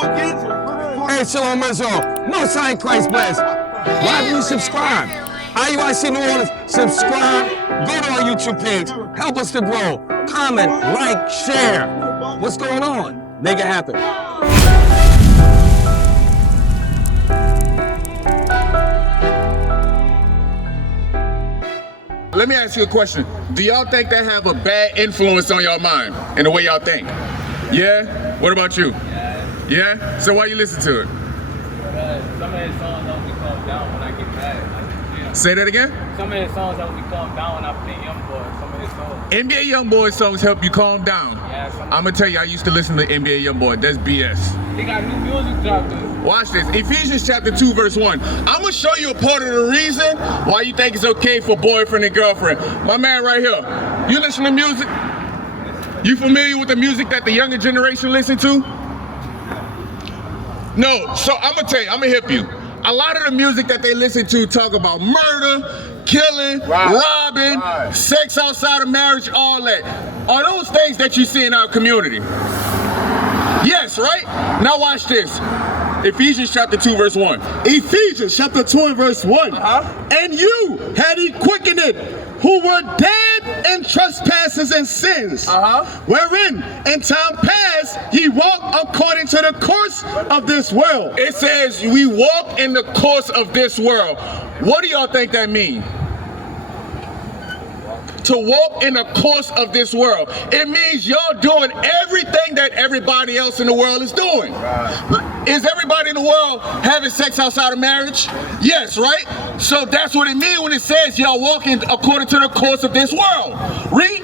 Hey, Shalom Israel. Most High in Christ bless. Why do you subscribe? IUIC New Orleans, subscribe. Go to our YouTube page. Help us to grow. Comment, like, share. What's going on? Make it happen. Let me ask you a question. Do y'all think they have a bad influence on y'all mind in the way y'all think? Yeah? What about you? Yeah? So why you listen to it? Some of his songs help me calm down when I get mad. Say that again? Some of his songs help me calm down when I play YoungBoy. Some of his songs. NBA YoungBoy songs help you calm down. Yeah, I'm gonna tell you, I used to listen to NBA YoungBoy. That's BS. He got new music dropped. Watch this. Ephesians chapter 2, verse 1. I'm gonna show you a part of the reason why you think it's okay for boyfriend and girlfriend. My man right here. You listen to music? You familiar with the music that the younger generation listen to? No. So I'm gonna tell you, I'm gonna hip you. A lot of the music that they listen to talk about murder, killing, robbing, sex outside of marriage, all that. Are those things that you see in our community? Yes, right? Now watch this. Ephesians chapter 2, verse 1. Ephesians chapter 2 and verse 1. And you had he quickened it, who were dead in trespasses and sins, wherein in time past ye walked according to the course of this world. It says we walk in the course of this world. What do y'all think that means? To walk in the course of this world. It means y'all doing everything that everybody else in the world is doing. Is everybody in the world having sex outside of marriage? Yes, right? So that's what it means when it says y'all walking according to the course of this world. Read.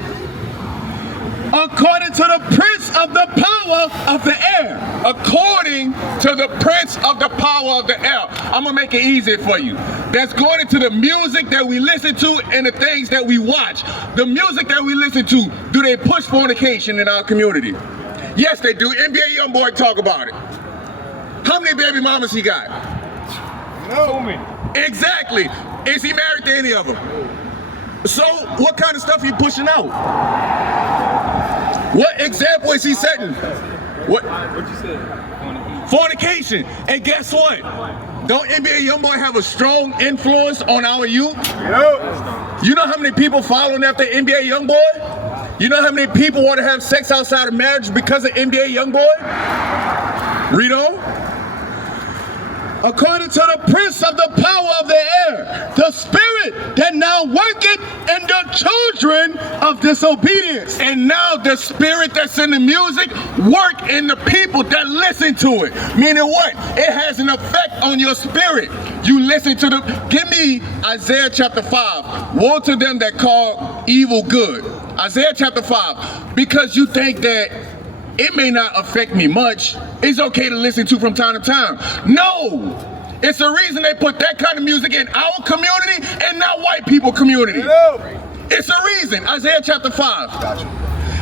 According to the prince of the power of the air. According to the prince of the power of the air. I'm gonna make it easier for you. That's going into the music that we listen to and the things that we watch. The music that we listen to, do they push fornication in our community? Yes, they do. NBA YoungBoy talk about it. How many baby mamas he got? So many. Exactly. Is he married to any of them? So what kind of stuff he pushing out? What example is he setting? What you said? Fornication. And guess what? Don't NBA YoungBoy have a strong influence on our youth? Yep. You know how many people following after NBA YoungBoy? You know how many people want to have sex outside of marriage because of NBA YoungBoy? Read on. According to the prince of the power of the air, the spirit that now worketh in the children of disobedience. And now the spirit that's in the music work in the people that listen to it. Meaning what? It has an effect on your spirit. You listen to the, give me Isaiah chapter 5. Woe to them that call evil good. Isaiah chapter 5. Because you think that it may not affect me much. It's okay to listen to from time to time. No! It's the reason they put that kind of music in our community and not white people community. It's a reason. Isaiah chapter 5.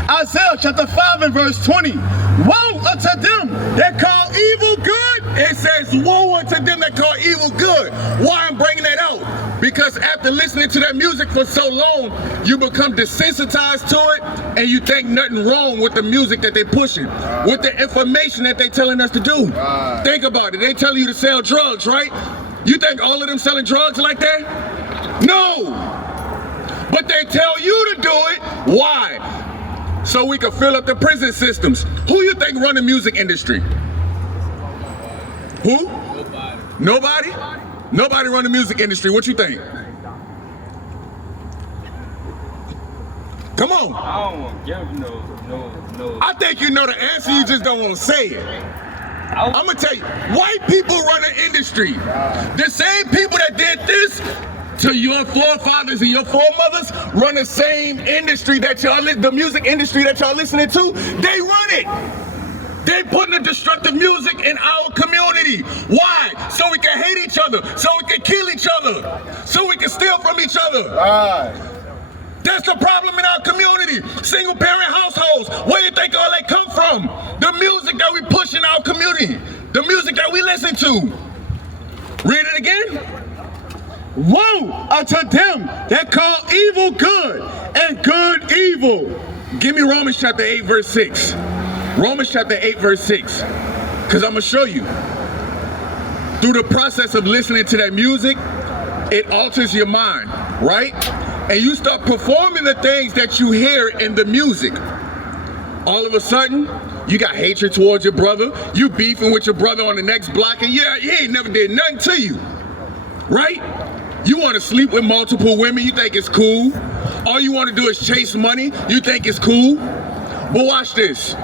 Isaiah chapter 5 and verse 20. Woe unto them that call evil good. It says, woe unto them that call evil good. Why I'm bringing that out? Because after listening to that music for so long, you become desensitized to it and you think nothing wrong with the music that they're pushing, with the information that they're telling us to do. Think about it. They tell you to sell drugs, right? You think all of them selling drugs like that? No! But they tell you to do it. Why? So we can fill up the prison systems. Who you think run the music industry? Who? Nobody? Nobody run the music industry. What you think? Come on. I don't want to give no. I think you know the answer, you just don't want to say it. I'm going to tell you, white people run an industry. The same people that did this to your forefathers and your foremothers run the same industry that y'all, the music industry that y'all listening to, they run it. They putting the destructive music in our community. Why? So we can hate each other, so we can kill each other, so we can steal from each other. That's the problem in our community. Single parent households. Where do you think all that come from? The music that we push in our community. The music that we listen to. Read it again. Woe unto them that call evil good and good evil. Give me Romans chapter 8 verse 6. Romans chapter 8 verse 6. Because I'm going to show you. Through the process of listening to that music, it alters your mind, right? And you start performing the things that you hear in the music. All of a sudden, you got hatred towards your brother. You beefing with your brother on the next block, and yeah, he ain't never did nothing to you, right? You want to sleep with multiple women, you think it's cool. All you want to do is chase money, you think it's cool. But watch this.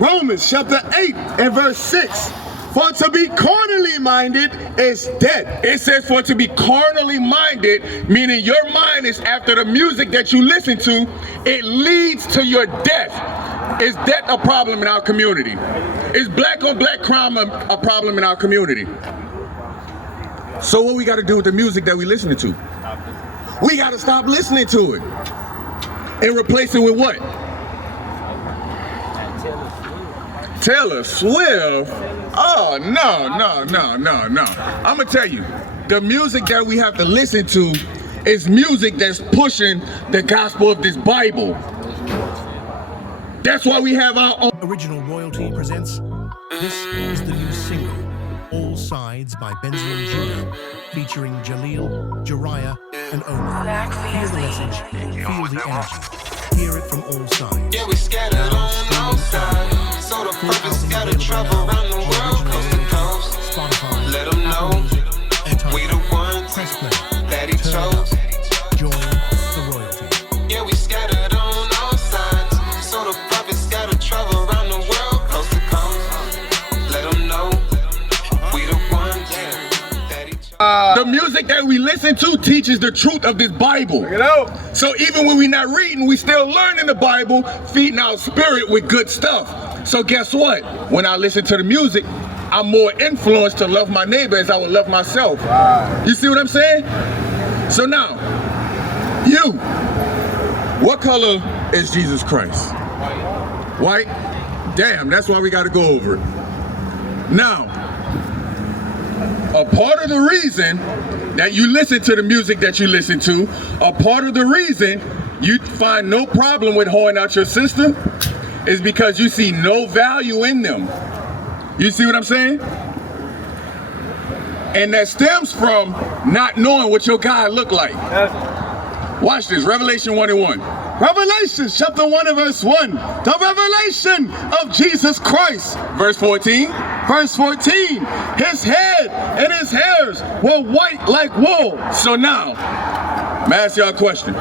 Romans chapter 8 and verse 6. For to be carnally minded is dead. It says for to be carnally minded, meaning your mind is after the music that you listen to, it leads to your death. Is death a problem in our community? Is black on black crime a problem in our community? So what we got to do with the music that we listening to? We got to stop listening to it and replace it with what? Taylor Swift? Oh, no. I'm going to tell you, the music that we have to listen to is music that's pushing the gospel of this Bible. That's why we have our own. Original Royalty presents, this is the new single, All Sides by Benjamin Judah, featuring Jaleel, Jariah, and Omar. Hear the message, feel the energy, hear it from all sides. Yeah, we scattered on all sides. So the purpose gotta travel around the world, coast to coast. Spotify, Let them know we the ones that he chose. Join the royalty. Yeah, we scattered on all sides. So the purpose gotta travel around the world, coast to coast. Let them know we the ones that he chose. The music that we listen to teaches the truth of this Bible. Check it out. So even when we're not reading, we still learning the Bible, feeding our spirit with good stuff. So guess what? When I listen to the music, I'm more influenced to love my neighbor as I would love myself. You see what I'm saying? So now, you, what color is Jesus Christ? White? Damn, that's why we got to go over it. Now, a part of the reason that you listen to the music that you listen to, a part of the reason you find no problem with hoeing out your sister is because you see no value in them. You see what I'm saying? And that stems from not knowing what your God look like. Watch this, Revelation 1:1. Revelation chapter 1 and verse 1. The revelation of Jesus Christ. Verse 14. Verse 14. His head and his hairs were white like wool. So now, I'm gonna ask y'all a question.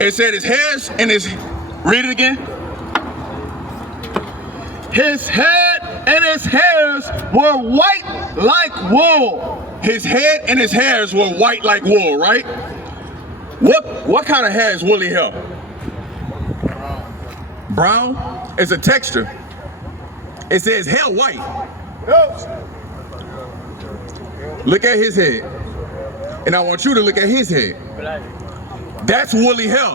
It said his hairs and his, read it again. His head and his hairs were white like wool. His head and his hairs were white like wool, right? What kind of hair is woolly hair? Brown? It's a texture. It says hair white. Look at his head. And I want you to look at his head. That's woolly hair.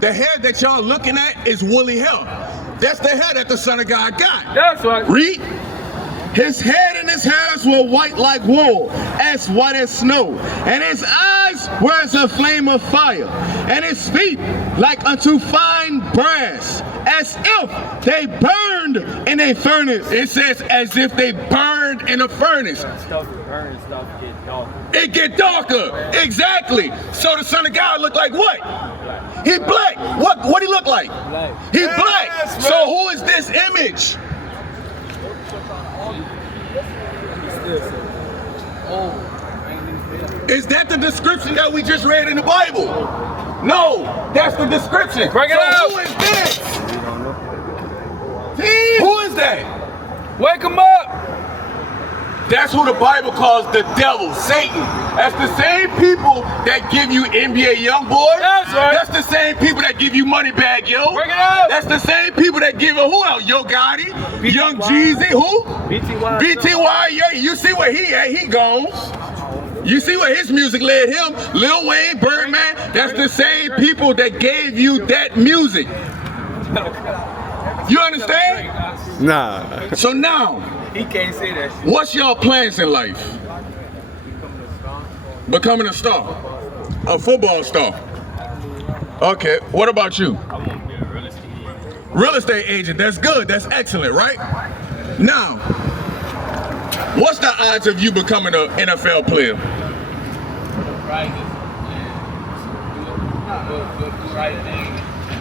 The hair that y'all looking at is woolly hair. That's the hair that the Son of God got. That's right. Read. His head and his hairs were white like wool, as white as snow, and his eyes were as a flame of fire, and his feet like unto fine brass, as if they burned in a furnace. It says as if they burned in a furnace. Stuff is burning, stuff get darker. It get darker. Exactly. So the Son of God look like what? He black. What he look like? Black. He black. So who is this image? Is that the description that we just read in the Bible? No, that's the description. Bring it out. Who is this? Who is that? Wake him up. That's who the Bible calls the devil, Satan. That's the same people that give you NBA YoungBoy. That's right. That's the same people that give you Moneybag Yo. Bring it out. That's the same people that give you who else? Yo Gotti, Young Jeezy, who? BTY. BTY, yeah. You see where he at? He gone. You see where his music led him? Lil Wayne, Birdman. That's the same people that gave you that music. You understand? Nah. So now, He can't say that shit. what's y'all plans in life? Becoming a star. A football star. Okay, what about you? I want to be a real estate agent. Real estate agent, that's good, that's excellent, right? Now, what's the odds of you becoming an NFL player?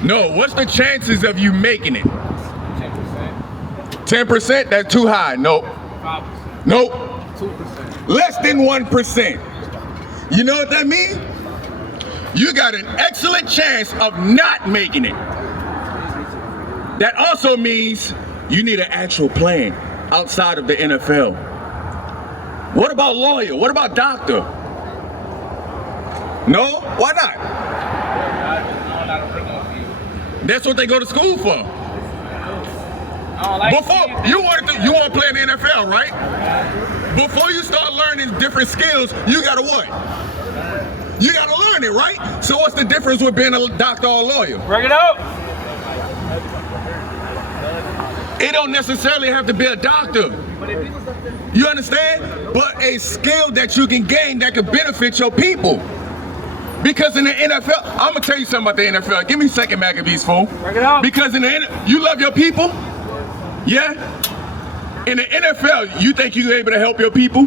No, what's the chances of you making it? 10%. 10%? That's too high. Nope. 5%. Nope. 2%. Less than 1%. You know what that means? You got an excellent chance of not making it. That also means you need an actual plan outside of the NFL. What about lawyer? What about doctor? No? Why not? That's what they go to school for. Before you want to play in the NFL, right? Before you start learning different skills, you gotta what? You gotta learn it, right? So what's the difference with being a doctor or a lawyer? Bring it up. It don't necessarily have to be a doctor. You understand? But a skill that you can gain that can benefit your people. Because in the NFL, I'm gonna tell you something about the NFL. Give me a second, Maccabees, fool. Bring it up. Because you love your people? Yeah? In the NFL, you think you're able to help your people?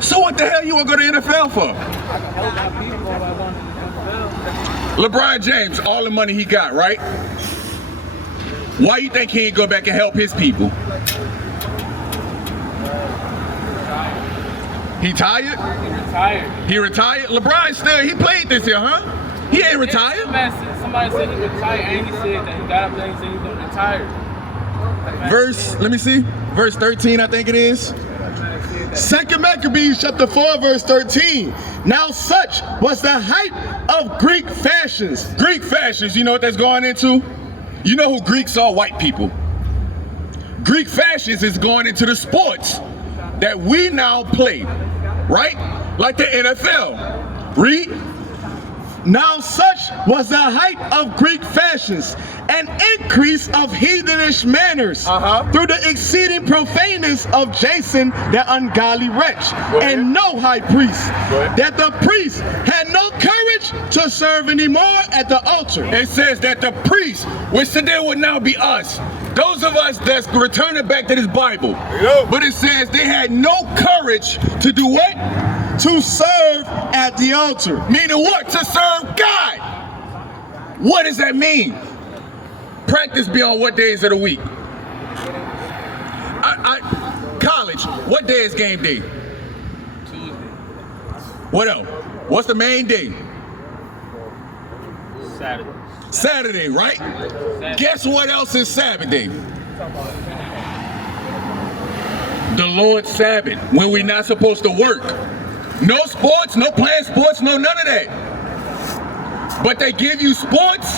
So what the hell you wanna go to the NFL for? LeBron James, all the money he got, right? Why you think he ain't go back and help his people? He tired? He retired? LeBron still, he played this year, huh? He ain't retired. Somebody said he retired, and he said that he got up there and said he was retired. Let me see, verse 13 I think it is. 2 Maccabees chapter 4 verse 13. Now such was the height of Greek fashions. Greek fashions, you know what that's going into? You know who Greeks are? White people. Greek fashions is going into the sports that we now play, right? Like the NFL. Read. Now such was the height of Greek fashions, an increase of heathenish manners through the exceeding profaneness of Jason, the ungodly wretch, and no high priest, that the priest had no courage to serve anymore at the altar. It says that the priest, which today would now be us, those of us that's returning back to this Bible, but it says they had no courage to do what? To serve at the altar. Meaning what? To serve God. What does that mean? Practice be on what days of the week? College, what day is game day? Tuesday. What else? What's the main day? Saturday. Saturday, right? Guess what else is Saturday? The Lord's Sabbath, when we're not supposed to work. No sports, no playing sports, no none of that. But they give you sports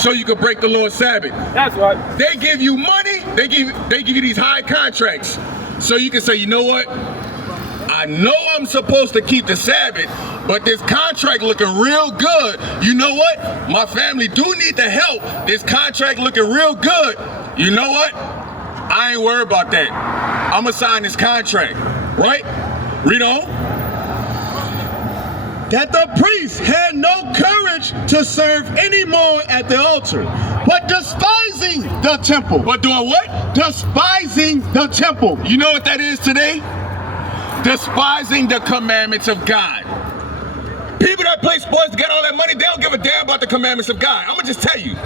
so you can break the Lord's Sabbath. That's right. They give you money, they give you these high contracts so you can say, you know what? I know I'm supposed to keep the Sabbath, but this contract looking real good. You know what? My family do need the help. This contract looking real good. You know what? I ain't worried about that. I'm gonna sign this contract, right? Read on. That the priest had no courage to serve anymore at the altar, but despising the temple. But doing what? Despising the temple. You know what that is today? Despising the commandments of God. People that play sports get all that money, they don't give a damn about the commandments of God. I'm gonna just tell you.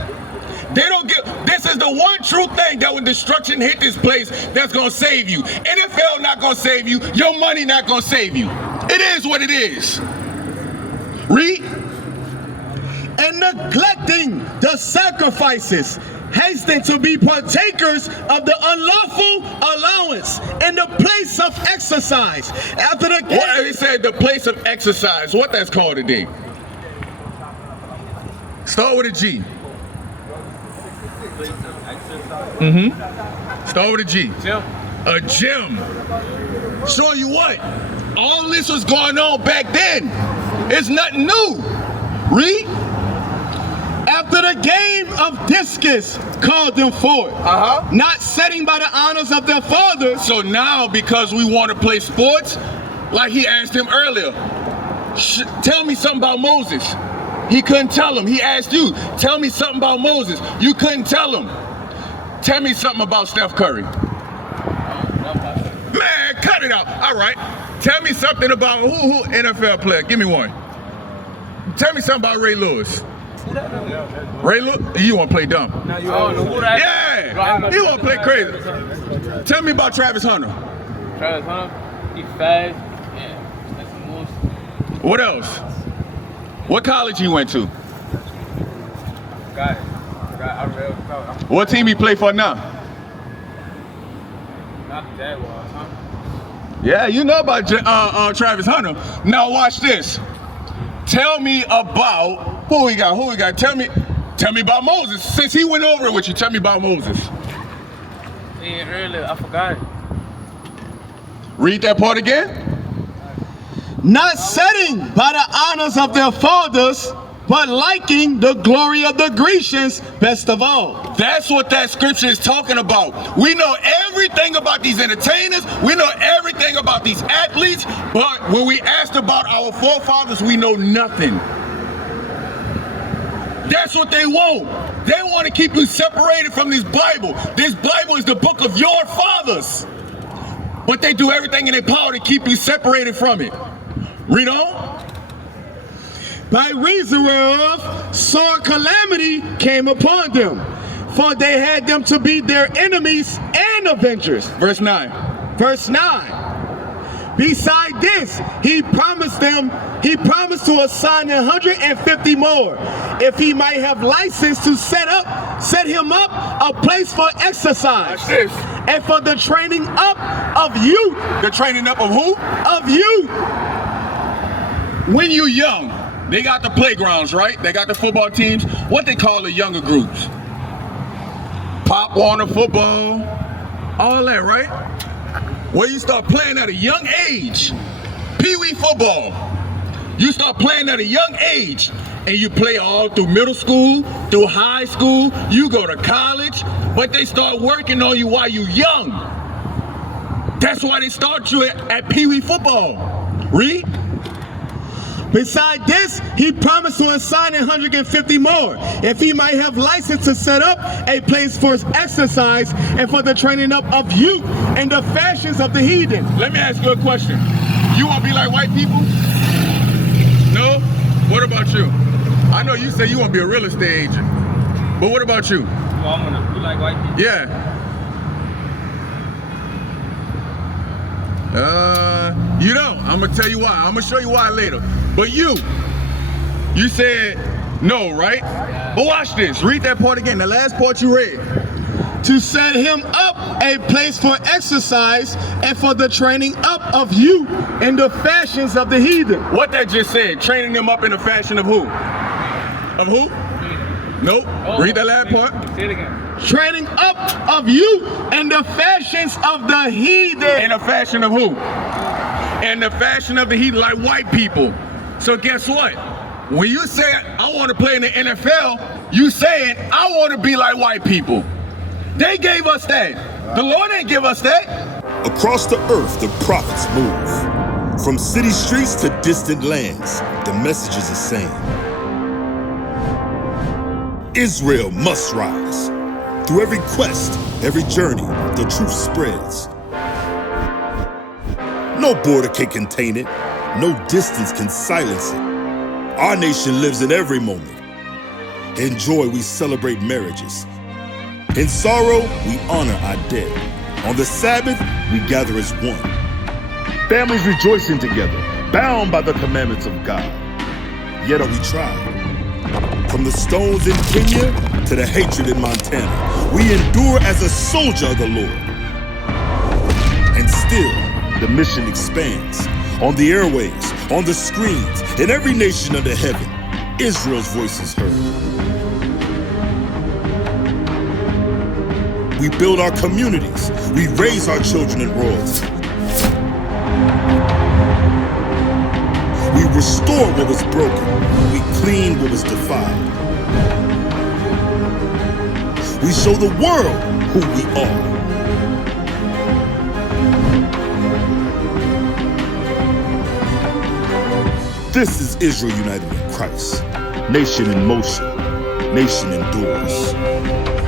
They don't give, this is the one true thing that when destruction hit this place, that's gonna save you. NFL not gonna save you, your money not gonna save you. It is what it is. Read. And neglecting the sacrifices, hasten to be partakers of the unlawful allowance in the place of exercise. After the game. What he said, the place of exercise. What that's called today? Start with a G. Start with a G. Gym. A gym. Showing you what? All this was going on back then. It's nothing new. Read. After the game of discus called them forth, not setting by the honors of their fathers. So now, because we want to play sports, like he asked him earlier, tell me something about Moses. He couldn't tell him. He asked you, tell me something about Moses. You couldn't tell him. Tell me something about Steph Curry. Man, cut it out. All right. Tell me something about who NFL player. Give me one. Tell me something about Ray Lewis. Ray Lewis? You want to play dumb? Yeah. You want to play crazy. Tell me about Travis Hunter. Travis Hunter, he's fast. Yeah, that's the most. What else? What college he went to? What team he play for now? Not the Jaguars, huh? Yeah, you know about Travis Hunter. Now watch this. Tell me about who we got. Tell me about Moses. Since he went over it with you, tell me about Moses. Yeah, really, I forgot. Read that part again. Not setting by the honors of their fathers, but liking the glory of the Grecians best of all. That's what that scripture is talking about. We know everything about these entertainers. We know everything about these athletes. But when we asked about our forefathers, we know nothing. That's what they want. They want to keep you separated from this Bible. This Bible is the book of your fathers. But they do everything in their power to keep you separated from it. Read on. By reason whereof sore calamity came upon them, for they had them to be their enemies and avengers. Verse 9. Verse 9. Beside this, he promised to assign 150 more, if he might have license to set him up a place for exercise. Watch this. And for the training up of youth. The training up of who? Of youth. When you're young, they got the playgrounds, right? They got the football teams. What they call the younger groups? Pop Warner football, all that, right? Where you start playing at a young age. Pee-wee football. You start playing at a young age, and you play all through middle school, through high school, you go to college, but they start working on you while you're young. That's why they start you at pee-wee football. Read. Beside this, he promised to assign 150 more, if he might have license to set up a place for exercise and for the training up of youth and the fashions of the heathen. Let me ask you a question. You want to be like white people? No? What about you? I know you say you want to be a real estate agent, but what about you? Well, I'm gonna be like white people. Yeah. You don't. I'm gonna tell you why. I'm gonna show you why later. But you said no, right? Yeah. But watch this. Read that part again. The last part you read. To set him up a place for exercise and for the training up of you in the fashions of the heathen. What that just said? Training them up in the fashion of who? Of who? Nope. Read that last part. Say it again. Training up of you in the fashions of the heathen. In the fashion of who? In the fashion of the heathen, like white people. So guess what? When you say, I want to play in the NFL, you saying, I want to be like white people. They gave us that. The Lord ain't give us that. Across the earth, the prophets move. From city streets to distant lands, the message is the same. Israel must rise. Through every quest, every journey, the truth spreads. No border can contain it. No distance can silence it. Our nation lives in every moment. In joy, we celebrate marriages. In sorrow, we honor our dead. On the Sabbath, we gather as one. Families rejoicing together, bound by the commandments of God. Yet are we tried. From the stones in Kenya to the hatred in Montana, we endure as a soldier of the Lord. And still, the mission expands. On the airwaves, on the screens, in every nation under heaven, Israel's voice is heard. We build our communities. We raise our children in royalty. We restore what was broken. We clean what was defiled. We show the world who we are. This is Israel united in Christ. Nation in motion. Nation endures.